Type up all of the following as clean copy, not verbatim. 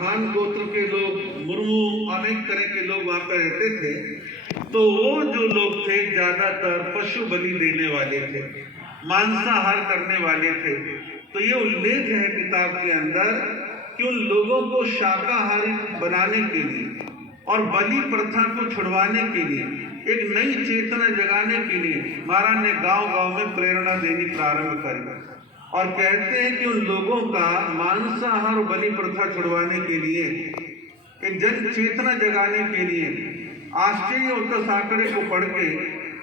खान गोत्र के लोग, मुर्मू, अनेक तरह के लोग वहां पर रहते थे। तो वो जो लोग थे ज्यादातर पशु बलि देने वाले थे, मांसाहार करने वाले थे। तो ये उल्लेख है किताब के अंदर कि उन लोगों को शाकाहारी बनाने के लिए और बलि प्रथा को छुड़वाने के लिए, एक नई चेतना जगाने के लिए महाराज ने गांव-गांव में प्रेरणा देनी प्रारंभ करी और कहते हैं कि उन लोगों का मांसाहार और बलि प्रथा छुड़वाने के लिए, एक जन चेतना जगाने के लिए आश्चर्य उस आंकड़े को पढ़ के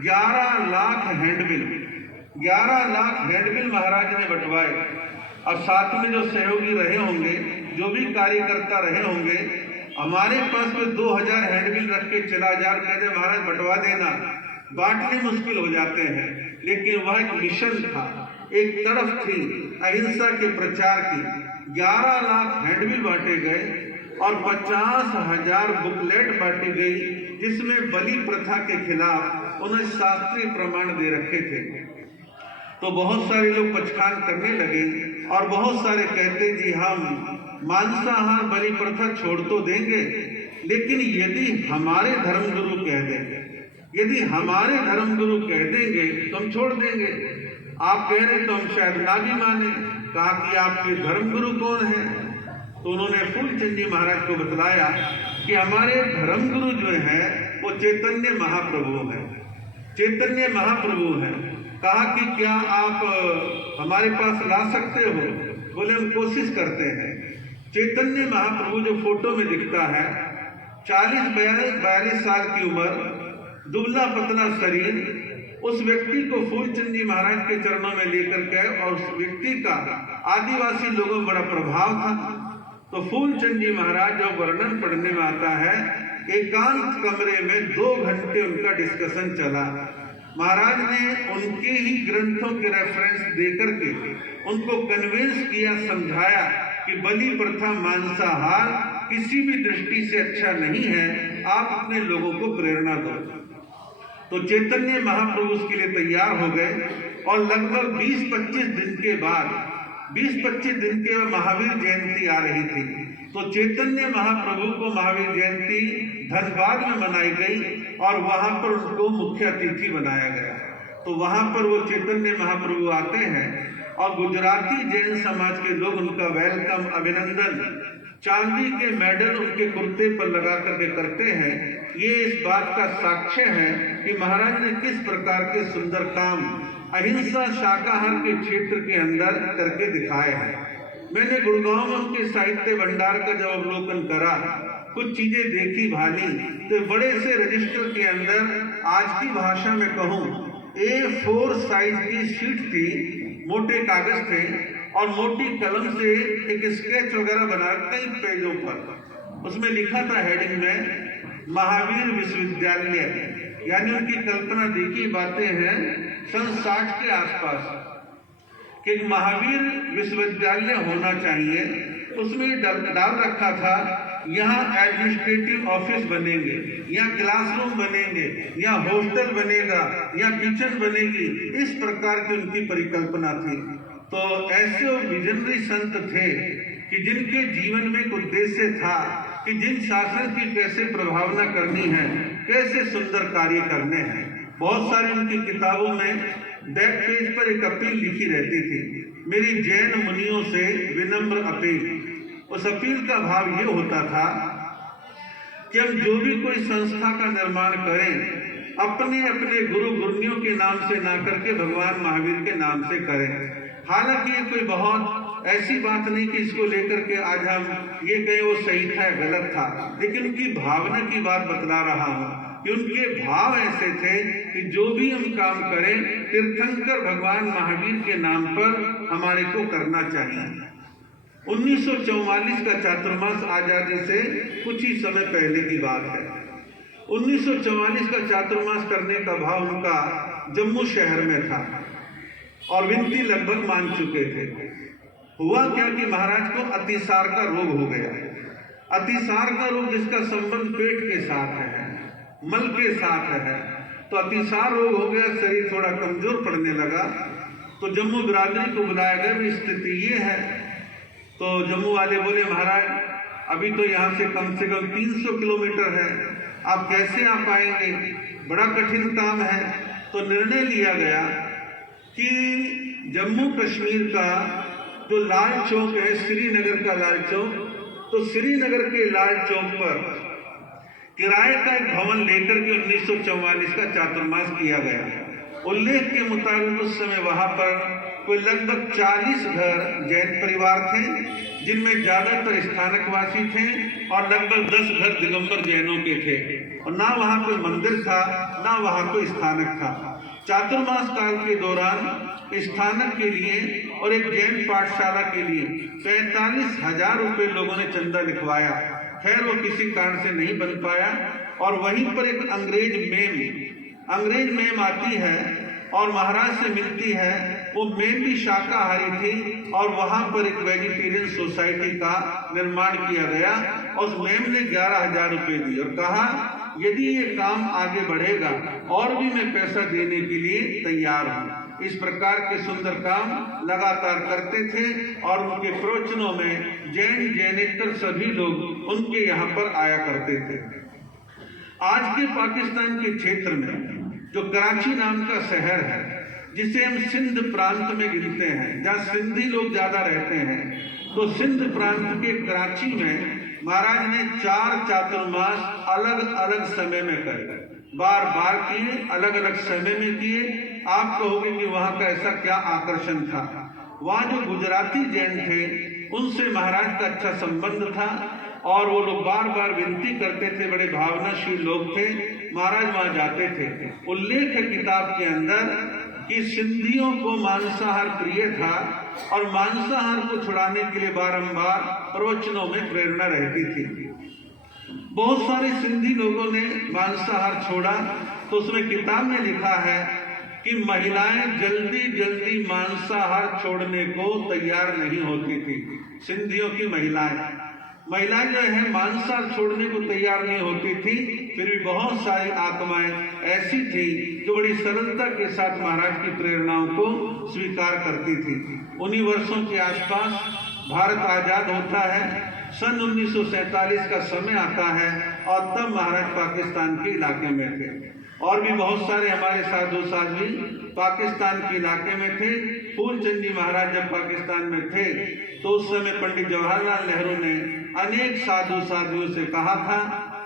11 लाख हैंडबिल 11 लाख हैंडबिल महाराज ने बंटवाए। और साथ में जो सहयोगी रहे होंगे, जो भी कार्यकर्ता रहे होंगे, हमारे पास में 2000 हैंडबिल रख के चला जा, कहते महाराज बंटवा देना, बांटने मुश्किल हो जाते हैं। लेकिन वह एक मिशन था, एक तरफ थी अहिंसा के प्रचार की। 11 लाख हैंडबिल बांटे गए और 50,000 बुकलेट बांटी गई, जिसमें बलि प्रथा के खिलाफ उन्हें शास्त्रीय प्रमाण दे रखे थे। तो बहुत सारे लोग पछतान करने लगे और बहुत सारे कहते जी हम मांसाहार बलि प्रथा छोड़ तो देंगे, लेकिन यदि हमारे धर्मगुरु कह देंगे, यदि हमारे धर्मगुरु कह देंगे तो हम छोड़ देंगे। आप कह रहे तो हम शायद ना भी माने। कहा कि आपके धर्मगुरु कौन है? तो उन्होंने फूलचंद जी महाराज को बतलाया कि हमारे धर्मगुरु जो है वो चैतन्य महाप्रभु है, चैतन्य महाप्रभु है। कहा कि क्या आप हमारे पास ला सकते हो? बोले हम कोशिश करते हैं। चैतन्य महाप्रभु जो फोटो में दिखता है, 40-42 साल की उम्र, दुबला पतला शरीर, उस व्यक्ति को फूलचंद जी महाराज के चरणों में लेकर गए और उस व्यक्ति का आदिवासी लोगों पर बड़ा प्रभाव था। तो फूलचंद जी महाराज जो वर्णन पढ़ने में आता है, एकांत कमरे में 2 घंटे उनका डिस्कशन चला। महाराज ने उनके ही ग्रंथों के रेफरेंस देकर के उनको कन्विंस किया, समझाया कि बलि प्रथा मांसाहार किसी भी दृष्टि से अच्छा नहीं है, आप अपने लोगों को प्रेरणा दो। तो चैतन्य महाप्रभु उसके लिए तैयार हो गए और लगभग 20-25 दिन के बाद, 20-25 दिन के महावीर जयंती आ रही थी। तो चैतन्य महाप्रभु को महावीर जयंती धनबाद में मनाई गई और वहां पर उनको मुख्य अतिथि बनाया गया। तो वहां पर वो चैतन्य महाप्रभु आते हैं और गुजराती जैन समाज के लोग उनका वेलकम, अभिनंदन, चांदी के मेडल उनके कुर्ते पर लगा करके करते हैं। ये इस बात का साक्ष्य है कि महाराज ने किस प्रकार के सुंदर काम अहिंसा शाकाहार के क्षेत्र के अंदर करके दिखाए हैं। मैंने गुड़गांव में उनके साहित्य भंडार का जब अवलोकन करा, कुछ चीजें देखी भाली, तो बड़े से रजिस्टर के अंदर, आज की भाषा में कहूँ, A4 साइज की शीट थी, मोटे कागज थे और मोटी कलम से एक स्केच वगैरह बना कई पेजों पर। उसमें लिखा था हेडिंग में महावीर विश्वविद्यालय, यानी उनकी कल्पना देखी बातें हैं सन 60 के आसपास कि महावीर विश्वविद्यालय होना चाहिए। उसमें डाल रखा था यहाँ एडमिनिस्ट्रेटिव ऑफिस बनेंगे, यहाँ क्लासरूम बनेंगे, यहाँ हॉस्टल बनेगा, यहाँ किचन बनेगी, इस प्रकार की उनकी परिकल्पना थी। तो ऐसे विजनरी संत थे कि जिनके जीवन में एक उद्देश्य था कि जिन शासन की कैसे प्रभावना करनी है, कैसे सुंदर कार्य करने हैं। बहुत सारी उनकी किताबों में बैक पेज पर एक अपील लिखी रहती थी, मेरी जैन मुनियों से विनम्र अपील। उस अपील का भाव ये होता था कि हम जो भी कोई संस्था का निर्माण करें, अपने अपने गुरु गुरुनियों के नाम से ना करके भगवान महावीर के नाम से करें। हालांकि ये कोई बहुत ऐसी बात नहीं कि इसको लेकर के आज हम ये कहें वो सही था या गलत था, लेकिन उनकी भावना की बात बतला रहा हूँ कि उनके भाव ऐसे थे कि जो भी हम काम करें, तीर्थंकर भगवान महावीर के नाम पर हमारे को करना चाहिए। 1944 का चातुर्मास आजादी से कुछ ही समय पहले की बात है। 1944 का चातुर्मास करने का भाव उनका जम्मू शहर में था और विनती लगभग मान चुके थे। हुआ क्या कि महाराज को अतिसार का रोग हो गया। अतिसार का रोग जिसका संबंध पेट के साथ है, मल के साथ है, तो अतिसार रोग हो गया, शरीर थोड़ा कमजोर पड़ने लगा। तो जम्मू बिरादरी को बुलाया गया, स्थिति ये है। तो जम्मू वाले बोले महाराज अभी तो यहाँ से कम 300 किलोमीटर है, आप कैसे आ पाएंगे, बड़ा कठिन काम है। तो निर्णय लिया गया कि जम्मू कश्मीर का जो लाल चौक है, श्रीनगर का लाल चौक, तो श्रीनगर के लाल चौक पर किराए का एक भवन लेकर के 1944 का चातुर्मास किया गया। उल्लेख के मुताबिक उस समय वहां पर कोई लगभग 40 घर जैन परिवार थे, जिनमें ज्यादातर स्थानकवासी थे और लगभग 10 घर दिगंबर जैनों के थे, और ना वहां कोई मंदिर था ना वहां कोई स्थानक था। चातुर्मास काल के दौरान स्थानक के लिए और एक जैन पाठशाला के लिए 45,000 रुपए लोगों ने चंदा लिखवाया। खैर वो किसी कारण से नहीं बन पाया, और वहीं पर एक अंग्रेज मेम आती है और महाराज से मिलती है। वो मेम भी शाकाहारी थी और वहां पर एक वेजिटेरियन सोसाइटी का निर्माण किया गया, और उस मेम ने 11,000 रुपए दिए और कहा यदि ये काम आगे बढ़ेगा और भी मैं पैसा देने के लिए तैयार हूँ। इस प्रकार के सुंदर काम लगातार करते थे और उनके प्रवचनों में जैनेतर सभी लोग उनके यहाँ पर आया करते थे। आज के पाकिस्तान के क्षेत्र में जो कराची नाम का शहर है, जिसे हम सिंध प्रांत में गिनते हैं, जहाँ सिंधी लोग ज्यादा रहते हैं, तो सिंध प्रांत के कराची में महाराज ने 4 चातुर्मास अलग अलग समय में करे, बार बार किए, अलग अलग समय में किए। आप कहोगे कि वहां का ऐसा क्या आकर्षण था? वहां जो गुजराती जैन थे उनसे महाराज का अच्छा संबंध था, और वो लोग बार बार विनती करते थे, बड़े भावनाशील लोग थे, महाराज वहां जाते थे। उल्लेख है किताब के अंदर कि सिंधियों को मांसाहार प्रिय था और मांसाहार को छुड़ाने के लिए बारंबार प्रवचनों में प्रेरणा रहती थी। बहुत सारे सिंधी लोगों ने मांसाहार छोड़ा, तो उसमें किताब में लिखा है कि महिलाएं जल्दी जल्दी मांसाहार छोड़ने को तैयार नहीं होती थी। सिंधियों की महिलाएं जो है मांसाहार छोड़ने को तैयार नहीं होती थी, फिर भी बहुत सारी आत्माएं ऐसी थी जो बड़ी सरलता के साथ महाराज की प्रेरणाओं को स्वीकार करती थी। उन्हीं वर्षों के आसपास भारत आजाद होता है, सन 1947 का समय आता है, और तब महाराज पाकिस्तान के इलाके में थे। और भी बहुत सारे हमारे साधु साध्वी पाकिस्तान के इलाके में थे। फूलचंद जी महाराज जब पाकिस्तान में थे तो उस समय पंडित जवाहरलाल नेहरू ने अनेक साधु साध्वियों से कहा था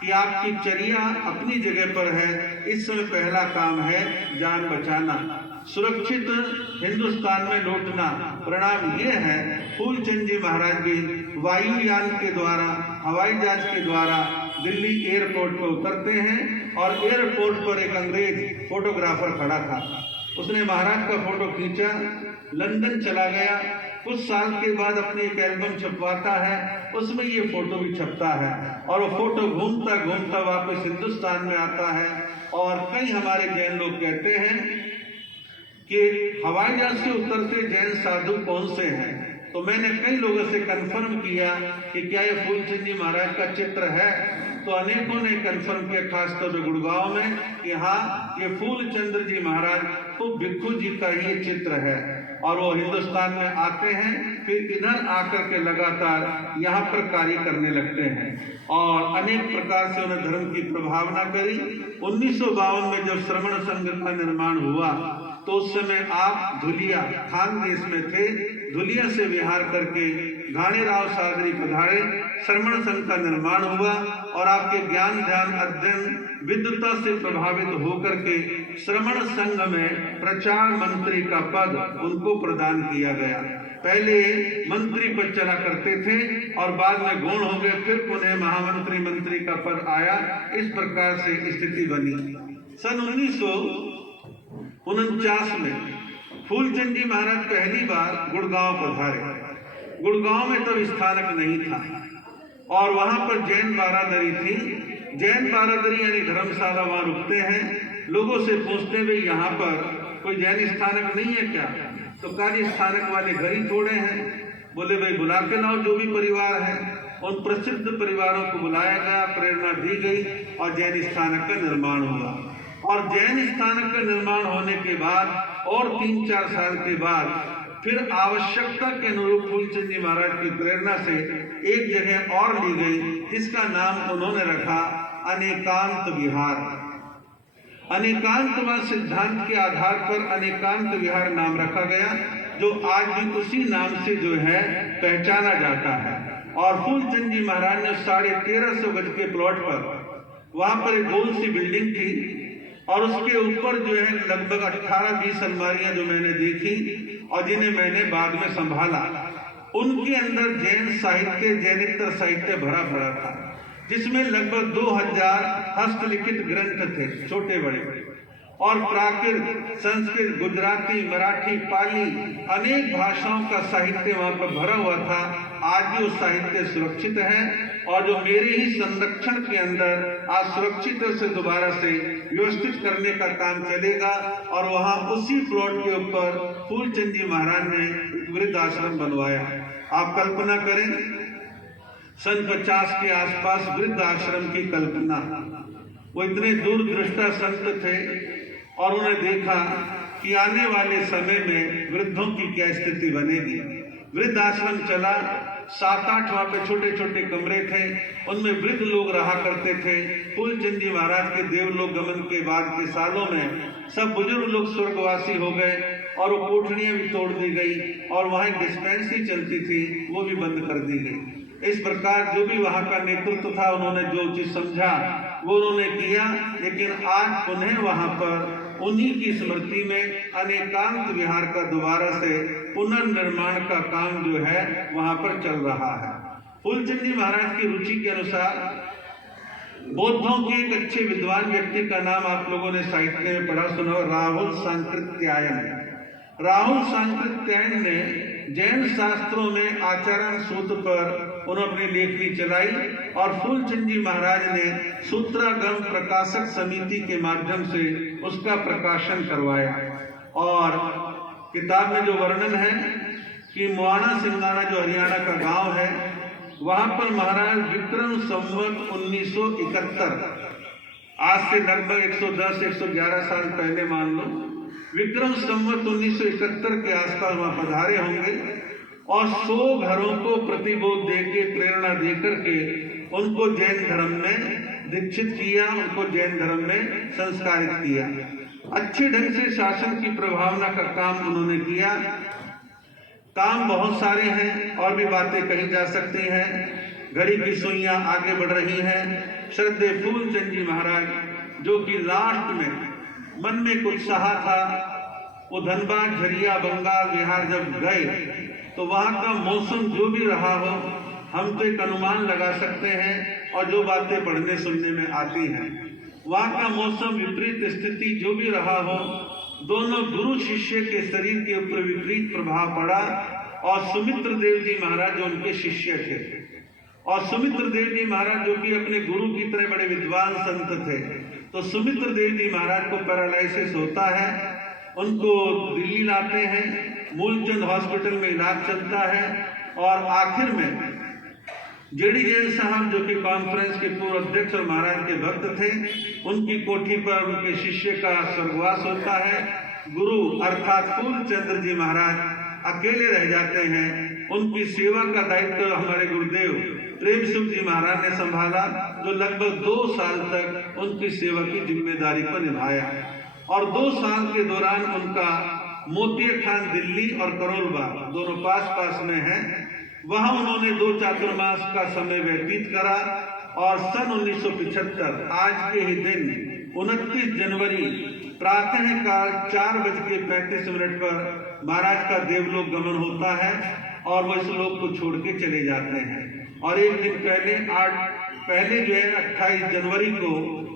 कि आपकी चर्या अपनी जगह पर है, इस समय पहला काम है जान बचाना, सुरक्षित हिंदुस्तान में लौटना। परिणाम ये है फूलचंद जी महाराज भी वायुयान के द्वारा, हवाई जहाज के द्वारा दिल्ली एयरपोर्ट पर उतरते हैं, और एयरपोर्ट पर एक अंग्रेज फोटोग्राफर खड़ा था, उसने महाराज का फोटो खींचा, लंदन चला गया, कुछ साल के बाद अपनी एक एल्बम छपवाता है, उसमें ये फोटो भी छपता है, और वो फोटो घूमता घूमता वापस हिंदुस्तान में आता है। और कई हमारे जैन लोग कहते हैं कि हवाई जहाज से उतरते जैन साधु कौन से हैं, तो मैंने कई लोगों से कंफर्म किया कि क्या ये फूलचंद जी महाराज का चित्र है, तो अनेकों ने कंफर्म किया, खासतौर पर गुड़गांव में, कि हाँ ये फूलचंद्र जी महाराज तो भिक्खु जी का ये चित्र है। और वो हिंदुस्तान में आते हैं, फिर इधर आकर के लगातार यहाँ पर कार्य करने लगते हैं, और अनेक प्रकार से उन्हें धर्म की प्रभावना करी। 1952 में जब श्रमण संघ का निर्माण हुआ, तो उस समय आप धुलिया खानदेश में थे, धुलिया से विहार करके घाणेराव सागरी पधारे, श्रमण संघ का निर्माण हुआ, और आपके ज्ञान ध्यान अध्ययन विद्वता से प्रभावित होकर के श्रमण संघ में प्रचार मंत्री का पद उनको प्रदान किया गया। पहले मंत्री पद चला करते थे और बाद में गौण हो गए, फिर पुनः महामंत्री मंत्री का पद आया। इस प्रकार से स्थिति बनी। सन 1949 में फूलचंद जी महाराज पहली बार गुड़गांव पधारे। गुड़गांव में तब स्थानक नहीं था, और वहां पर जैन बारादरी थी। जैन बारादरी यानी धर्मशाला वहां रुकते हैं। लोगों से पूछते हुए यहाँ पर कोई जैन स्थानक नहीं है क्या, तो कहा स्थानक वाले घर ही थोड़े हैं। बोले भाई बुला के लाओ जो भी परिवार है। उन प्रसिद्ध परिवारों को बुलाया गया, प्रेरणा दी गई, और जैन स्थानक का निर्माण हुआ। और जैन स्थानक का निर्माण होने के बाद और 3-4 साल के बाद फिर आवश्यकता के अनुरूप फूलचंद जी महाराज की प्रेरणा से एक जगह और ली गई, जिसका नाम उन्होंने रखा अनेकांत विहार। अनेकांतवाद सिद्धांत के आधार पर अनेकांत विहार नाम रखा गया, जो आज भी उसी नाम से जो है पहचाना जाता है। और फूलचंद जी महाराज ने 1350 गज के प्लॉट पर वहां पर एक गोल सी बिल्डिंग थी, और उसके ऊपर जो है लगभग 18-20 अलमारियां जो मैंने देखी और जिन्हें मैंने बाद में संभाला, उनके अंदर जैन साहित्य, जैनितर साहित्य भरा भरा था, जिसमें लगभग 2000 हस्तलिखित ग्रंथ थे, छोटे बड़े, और प्राकृत, संस्कृत, गुजराती, मराठी, पाली, अनेक भाषाओं का साहित्य वहां पर भरा हुआ था। आज भी वो साहित्य सुरक्षित है, और जो मेरे ही संरक्षण के अंदर आज सुरक्षित से दोबारा से व्यवस्थित करने का काम चलेगा। और वहां उसी प्लॉट के ऊपर फूलचंद जी महाराज ने वृद्ध आश्रम बनवाया। आप कल्पना करें, सन 50 के आसपास वृद्ध आश्रम की कल्पना। वो इतने दूरदृष्टा संत थे, और उन्हें देखा कि आने वाले समय में वृद्धों की क्या स्थिति बनेगी। वृद्ध आश्रम चला, 7-8 वहां पे छोटे छोटे कमरे थे, उनमें वृद्ध लोग रहा करते थे। फूलचंद जी महाराज के देवलोक गमन के बाद के सालों में सब बुजुर्ग लोग स्वर्गवासी हो गए, और वो कोठरियां भी तोड़ दी गई, और वहां एक डिस्पेंसरी चलती थी, वो भी बंद कर दी गई। इस प्रकार जो भी वहां का नेतृत्व था, उन्होंने जो चीज समझा वो उन्होंने किया। लेकिन आज पुनः वहां पर उन्हीं की स्मृति में अनेकांत विहार का दोबारा से पुनर्निर्माण का काम जो है वहां पर चल रहा है। फूलचंद जी महाराज की रुचि के अनुसार बौद्धों के एक अच्छे विद्वान व्यक्ति का नाम आप लोगों ने साहित्य में पढ़ा सुना, राहुल सांकृत्यायन। राहुल सांकृत्यायन ने जैन शास्त्रों में आचरण सूत्र पर उन्होंने अपनी लेखनी चलाई, और फूलचंद जी महाराज ने सूत्रागम प्रकाशक समिति के माध्यम से उसका प्रकाशन करवाया। और किताब में जो वर्णन है कि मुआना सिंगाना जो हरियाणा का गांव है, वहां पर महाराज विक्रम संवत 1971, आज से लगभग 110-111 साल पहले मान लो, विक्रम संवत 1971 के आसपास वहां पधारे होंगे, और 100 घरों को प्रतिबोध देके, प्रेरणा देकर के उनको जैन धर्म में दीक्षित किया, उनको जैन धर्म में संस्कारित किया। अच्छे ढंग से शासन की प्रभावना का काम उन्होंने किया। काम बहुत सारे हैं, और भी बातें कही जा सकती हैं। घड़ी की सुइयां आगे बढ़ रही हैं। श्रद्धे फूलचंद जी महाराज, जो कि लास्ट में मन में कुछ उत्साह था, वो धनबाद, झरिया, बंगाल, बिहार जब गए तो वहां का मौसम जो भी रहा हो, हम तो एक अनुमान लगा सकते हैं, और जो बातें पढ़ने सुनने में आती हैं, वहां का मौसम विपरीत स्थिति जो भी रहा हो, दोनों गुरु शिष्य के शरीर के ऊपर विपरीत प्रभाव पड़ा। और सुमित्र देव जी महाराज जो उनके शिष्य थे, और सुमित्र देव जी महाराज जो कि अपने गुरु की तरह बड़े विद्वान संत थे, तो सुमित्र देव जी महाराज को पैरालिसिस होता है, उनको दिल्ली लाते हैं, मूलचंद हॉस्पिटल में इलाज चलता है, और आखिर में जेडी जैन साहब जो कि कॉन्फ्रेंस के पूर्व अध्यक्ष और महाराज के भक्त थे, उनकी कोठी पर उनके शिष्य का स्वर्गवास होता है। गुरु अर्थात फूलचंद्र जी महाराज अकेले रह जाते हैं। उनकी सेवा का दायित्व हमारे गुरुदेव प्रेम सिंह जी महाराज ने संभाला, जो लगभग 2 साल तक उनकी सेवा की जिम्मेदारी को निभाया। और 2 साल के दौरान उनका मोतिया खान दिल्ली और करोल बाग दोनों पास पास में है, वहां उन्होंने 2 चातुर्मास का समय व्यतीत करा। और सन 1975 आज के ही दिन 29 जनवरी प्रातः काल 4:35 पर महाराज का देवलोक गमन होता है, और वो इस लोक को छोड़ के चले जाते हैं। और एक दिन पहले जो है 28 जनवरी को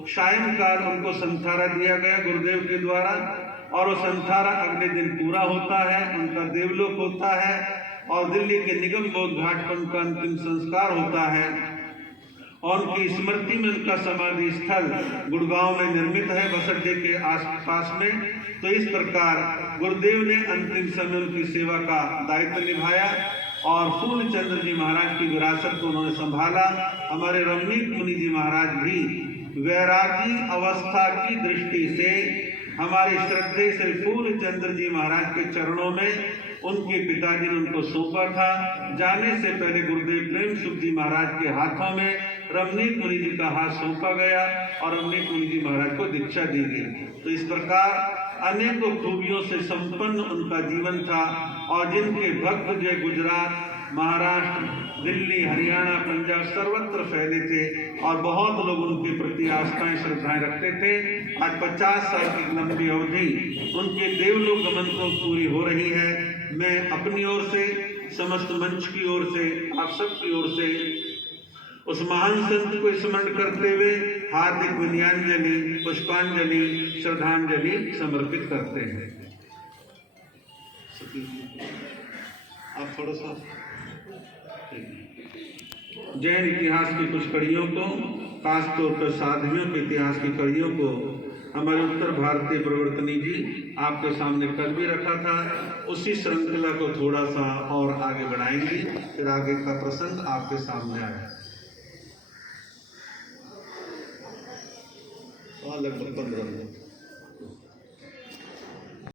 सायंकाल उनको संथारा दिया गया गुरुदेव के द्वारा, और वो संथारा अगले दिन पूरा होता है, उनका देवलोक होता है, और दिल्ली के निगम बोध घाट पर उनका अंतिम संस्कार होता है। और उनकी स्मृति में उनका समाधि स्थल गुड़गांव में निर्मित है, बस अड्डे के आसपास में। तो इस प्रकार गुरुदेव ने अंतिम समय उनकी सेवा का दायित्व निभाया, और फूलचंद्र जी महाराज की विरासत को उन्होंने संभाला। हमारे रमणीक मुनि जी महाराज भी वैरागी अवस्था की दृष्टि से हमारे श्रद्धेय श्री फूलचंद्र जी महाराज के चरणों में उनके पिताजी ने उनको सौंपा था। जाने से पहले गुरुदेव प्रेम सुख जी महाराज के हाथों में रमनीक मुनि जी का हाथ सौंपा गया और रमनीक मुनि जी महाराज को दीक्षा दी गई। तो इस प्रकार अनेकों खूबियों से संपन्न उनका जीवन था और जिनके भक्त जो गुजरात, महाराष्ट्र, दिल्ली, हरियाणा, पंजाब सर्वत्र फैले थे और बहुत लोग उनके प्रति आस्थाएं श्रद्धाएं रखते थे। आज 50 साल की लंबी अवधि उनके देवलोक गमन को पूरी हो रही है। मैं अपनी ओर से, समस्त मंच की ओर से, आप सबकी ओर से उस महान संत को स्मरण करते हुए हार्दिक विनयाञ्जलि, पुष्पांजलि, श्रद्धांजलि समर्पित करते हैं। आप थोड़ा सा जैन इतिहास की कुछ कड़ियों को, खासतौर पर साधवियों के इतिहास की कड़ियों को हमारे उत्तर भारतीय प्रवर्तनी जी आपके सामने कर भी रखा था। उसी श्रृंखला को थोड़ा सा और आगे बढ़ाएंगे, फिर आगे का प्रसंग आपके सामने आया। लगभग 15 मिनट।